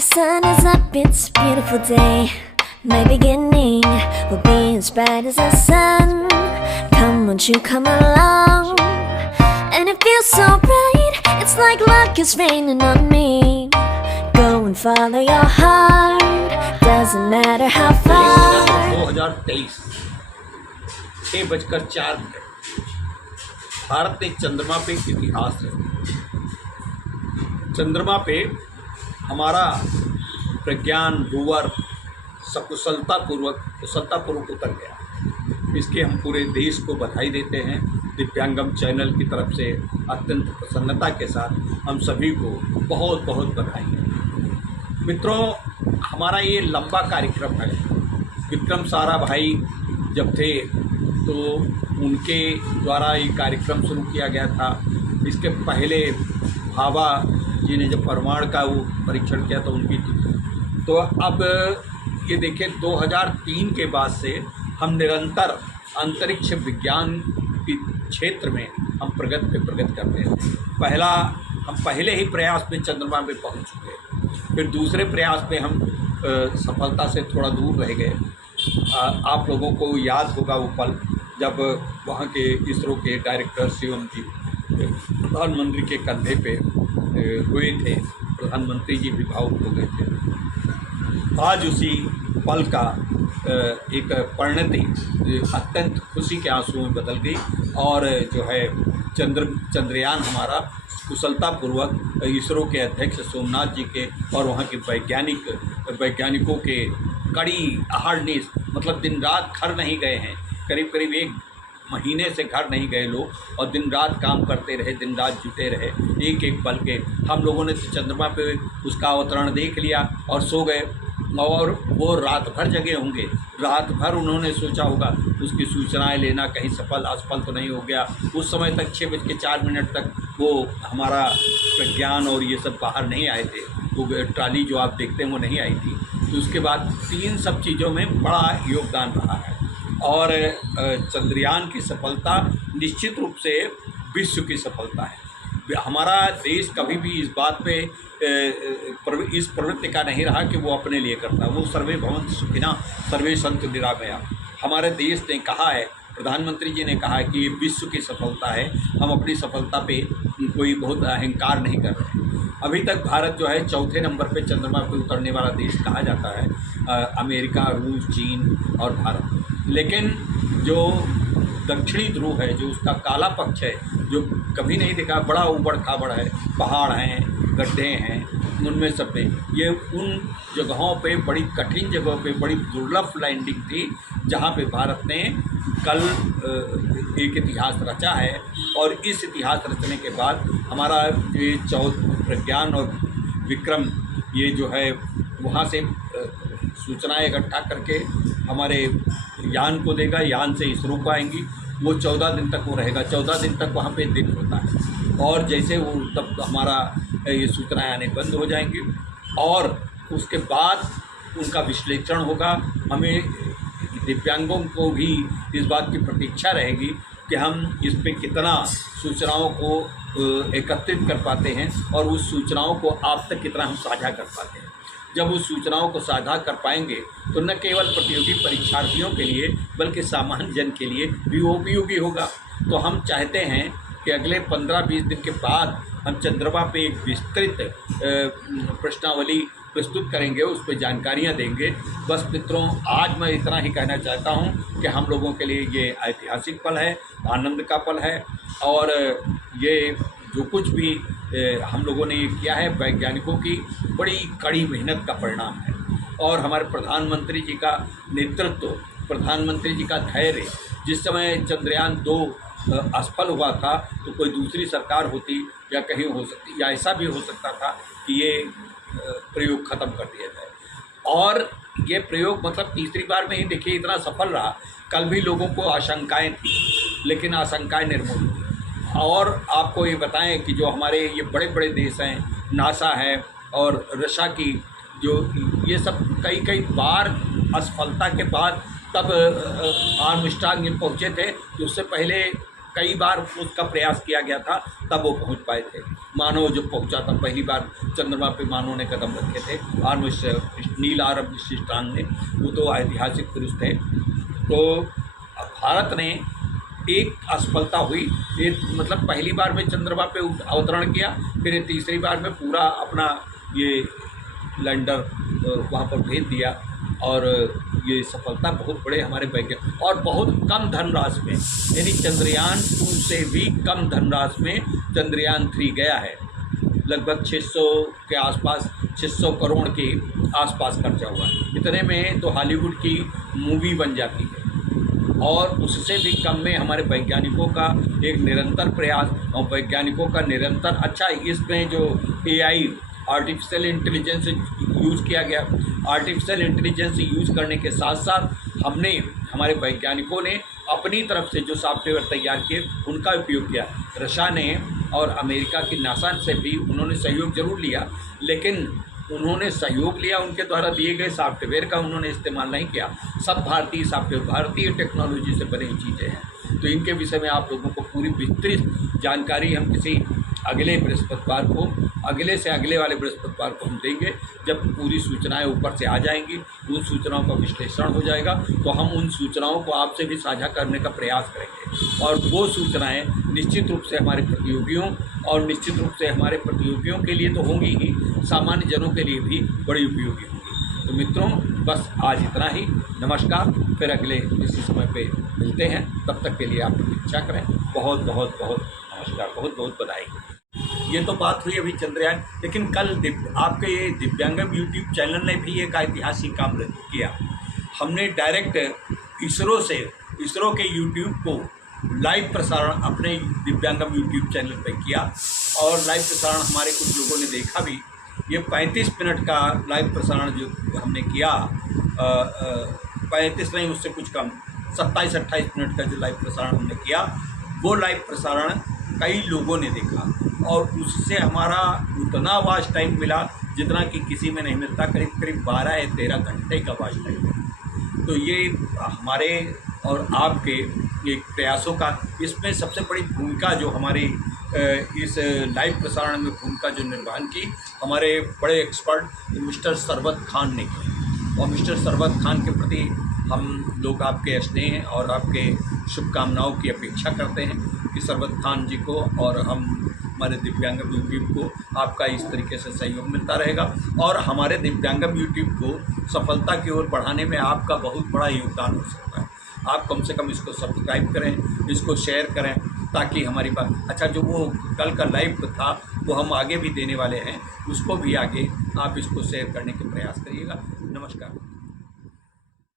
The sun is up, it's a beautiful day. My beginning will be as bright as the sun. Come, won't you come along? And it feels so bright, it's like luck is raining on me. Go and follow your heart, doesn't matter how far. 2023 6:04 Bharat ने चंद्रमा पे इतिहास है। चंद्रमा पे हमारा प्रज्ञान rover कुशलतापूर्वक उतर गया। इसके हम पूरे देश को बधाई देते हैं। दिव्यांगम चैनल की तरफ से अत्यंत प्रसन्नता के साथ हम सभी को बहुत बहुत बधाई है। मित्रों, हमारा ये लंबा कार्यक्रम है। विक्रम साराभाई जब थे तो उनके द्वारा ये कार्यक्रम शुरू किया गया था। इसके पहले भाभा जी ने जब परमाणु का वो परीक्षण किया तो उनकी थी। तो अब ये देखिए 2003 के बाद से हम निरंतर अंतरिक्ष विज्ञान के क्षेत्र में हम प्रगति करते हैं। हम पहले ही प्रयास में चंद्रमा में पहुंच चुके, फिर दूसरे प्रयास में हम सफलता से थोड़ा दूर रह गए। आप लोगों को याद होगा वो पल जब वहाँ के इसरो के डायरेक्टर शिवम जी प्रधानमंत्री के कंधे पे हुए थे। प्रधानमंत्री जी भी भावुक हो गए थे। आज उसी पल का एक परिणति अत्यंत खुशी के आंसुओं में बदल गई और जो है चंद्रयान हमारा कुशलतापूर्वक इसरो के अध्यक्ष सोमनाथ जी के और वहाँ के वैज्ञानिकों के कड़ी हार्डनेस, मतलब दिन रात घर नहीं गए हैं। करीब 1 महीने से घर नहीं गए लोग और दिन रात काम करते रहे, दिन रात जुटे रहे एक पल के। हम लोगों ने तो चंद्रमा पे उसका अवतरण देख लिया और सो गए और वो रात भर जगे होंगे। रात भर उन्होंने सोचा होगा, उसकी सूचनाएं लेना, कहीं असफल तो नहीं हो गया। उस समय तक 6:04 तक वो हमारा प्रज्ञान और ये सब बाहर नहीं आए थे। वो ट्राली जो आप देखते हैं वो नहीं आई थी। तो उसके बाद तीन सब चीज़ों में बड़ा योगदान रहा है और चंद्रयान की सफलता निश्चित रूप से विश्व की सफलता है। हमारा देश कभी भी इस बात पे इस प्रवृत्ति का नहीं रहा कि वो अपने लिए करता। वो सर्वे भवन्तु सुखिनः सर्वे सन्तु निरामया। हमारे देश ने कहा है, प्रधानमंत्री जी ने कहा है कि ये विश्व की सफलता है। हम अपनी सफलता पे कोई बहुत अहंकार नहीं कर रहे। अभी तक भारत जो है 4थे नंबर पे चंद्रमा पे उतरने वाला देश कहा जाता है। अमेरिका, रूस, चीन और भारत। लेकिन जो दक्षिणी ध्रुव है, जो उसका काला पक्ष है, जो कभी नहीं देखा, बड़ा उबड़ खाबड़ है, पहाड़ हैं, गड्ढे हैं, उनमें सब में ये उन जगहों पे, बड़ी कठिन जगहों पे, बड़ी दुर्लभ लैंडिंग थी जहाँ पे भारत ने कल एक इतिहास रचा है। और इस इतिहास रचने के बाद हमारा ये प्रज्ञान और विक्रम ये जो है वहाँ से सूचनाएं इकट्ठा करके हमारे यान को देगा। यान से इसरो को आएंगी। वो 14 दिन तक वो रहेगा। 14 दिन तक वहाँ पे दिन होता है और जैसे वो तब हमारा ये सूचनाएं आने बंद हो जाएंगी और उसके बाद उनका विश्लेषण होगा। हमें दिव्यांगों को भी इस बात की प्रतीक्षा रहेगी कि हम इस पे कितना सूचनाओं को एकत्रित कर पाते हैं और उस सूचनाओं को आप तक कितना हम साझा कर पाते हैं। जब उस सूचनाओं को साझा कर पाएंगे तो न केवल प्रतियोगी परीक्षार्थियों के लिए बल्कि सामान्य जन के लिए भी वो उपयोगी होगा। तो हम चाहते हैं कि अगले 15-20 दिन के बाद हम चंद्रमा पे एक विस्तृत प्रश्नावली प्रस्तुत करेंगे, उस पर जानकारियाँ देंगे। बस मित्रों, आज मैं इतना ही कहना चाहता हूँ कि हम लोगों के लिए ये ऐतिहासिक पल है, आनंद का पल है और ये जो कुछ भी हम लोगों ने किया है वैज्ञानिकों की बड़ी कड़ी मेहनत का परिणाम है। और हमारे प्रधानमंत्री जी का नेतृत्व, प्रधानमंत्री जी का धैर्य। जिस समय चंद्रयान 2 असफल हुआ था तो कोई दूसरी सरकार होती या कहीं हो सकती, या ऐसा भी हो सकता था कि ये प्रयोग ख़त्म कर दिया जाए। और ये प्रयोग मतलब तीसरी बार में ही देखिए इतना सफल रहा। कल भी लोगों को आशंकाएं थी लेकिन आशंकाएं निर्मूल हुई। और आपको ये बताएं कि जो हमारे ये बड़े बड़े देश हैं, नासा है और रशिया की, जो ये सब कई बार असफलता के बाद तब आर्मस्ट्रांग ये पहुँचे थे, तो उससे पहले कई बार उसका प्रयास किया गया था, तब वो पहुँच पाए थे। मानव जो पहुंचा था, पहली बार चंद्रमा पे मानव ने कदम रखे थे, नील आर्मस्ट्रांग ने, वो तो ऐतिहासिक पुरुष थे। तो भारत ने एक असफलता हुई, ये मतलब पहली बार में चंद्रमा पे अवतरण किया, फिर ये तीसरी बार में पूरा अपना ये लैंडर वहाँ पर भेज दिया, और ये सफलता बहुत बड़े हमारे वैज्ञानिक और बहुत कम धनराशि में, यानी चंद्रयान 2 से भी कम धनराशि में चंद्रयान 3 गया है। लगभग 600 के आसपास, 600 करोड़ के आसपास खर्चा हुआ है। इतने में तो हॉलीवुड की मूवी बन जाती है, और उससे भी कम में हमारे वैज्ञानिकों का एक निरंतर प्रयास और वैज्ञानिकों का निरंतर, अच्छा इसमें जो AI आर्टिफिशियल इंटेलिजेंस यूज़ किया गया, आर्टिफिशियल इंटेलिजेंस यूज़ करने के साथ साथ हमारे वैज्ञानिकों ने अपनी तरफ से जो सॉफ्टवेयर तैयार किए उनका उपयोग किया। रशिया ने और अमेरिका की नासा से भी उन्होंने सहयोग जरूर लिया, लेकिन उन्होंने सहयोग लिया, उनके द्वारा दिए गए सॉफ्टवेयर का उन्होंने इस्तेमाल नहीं किया। सब भारतीय सॉफ्टवेयर, भारतीय टेक्नोलॉजी से बनी चीज़ें हैं। तो इनके विषय में आप लोगों को पूरी विस्तृत जानकारी हम किसी अगले बृहस्पतिवार को, अगले से अगले वाले बृहस्पतिवार को हम देंगे, जब पूरी सूचनाएं ऊपर से आ जाएंगी, उन सूचनाओं का विश्लेषण हो जाएगा, तो हम उन सूचनाओं को आपसे भी साझा करने का प्रयास करेंगे। और वो सूचनाएं निश्चित रूप से हमारे प्रतियोगियों, और निश्चित रूप से हमारे प्रतियोगियों के लिए तो होंगी ही, सामान्य जनों के लिए भी बड़ी उपयोगी होंगी। तो मित्रों, बस आज इतना ही। नमस्कार, फिर अगले इसी समय पे मिलते हैं। तब तक के लिए आप प्रतीक्षा करें। बहुत बहुत बहुत नमस्कार, बहुत बहुत बधाई। ये तो बात हुई अभी चंद्रयान, लेकिन कल आपके ये दिव्यांगम यूट्यूब चैनल ने भी एक ऐतिहासिक काम किया। हमने डायरेक्ट इसरो के यूट्यूब को लाइव प्रसारण अपने दिव्यांगम यूट्यूब चैनल पे किया, और लाइव प्रसारण हमारे कुछ लोगों ने देखा भी। ये 35 मिनट का लाइव प्रसारण जो हमने किया, 35 नहीं, उससे कुछ कम, 27-28 मिनट का जो लाइव प्रसारण हमने किया, वो लाइव प्रसारण कई लोगों ने देखा, और उससे हमारा उतना वॉच टाइम मिला जितना कि किसी में नहीं मिलता। करीब 12 या 13 घंटे का वॉच टाइम। तो ये हमारे और आपके एक प्रयासों का, इसमें सबसे बड़ी भूमिका जो हमारी इस लाइव प्रसारण में भूमिका जो निर्वहन की, हमारे बड़े एक्सपर्ट मिस्टर सरबत खान ने की। और मिस्टर सरबत खान के प्रति हम लोग आपके स्नेह और आपके शुभकामनाओं की अपेक्षा करते हैं कि सरबत खान जी को और हमारे दिव्यांगम यूट्यूब को आपका इस तरीके से सहयोग मिलता रहेगा, और हमारे दिव्यांगम यूट्यूब को सफलता की ओर बढ़ाने में आपका बहुत बड़ा योगदान हो सकता है। आप कम से कम इसको सब्सक्राइब करें, इसको शेयर करें, ताकि हमारी बात, अच्छा जो वो कल का लाइव था वो हम आगे भी देने वाले हैं, उसको भी आगे आप इसको शेयर करने के प्रयास करिएगा। नमस्कार।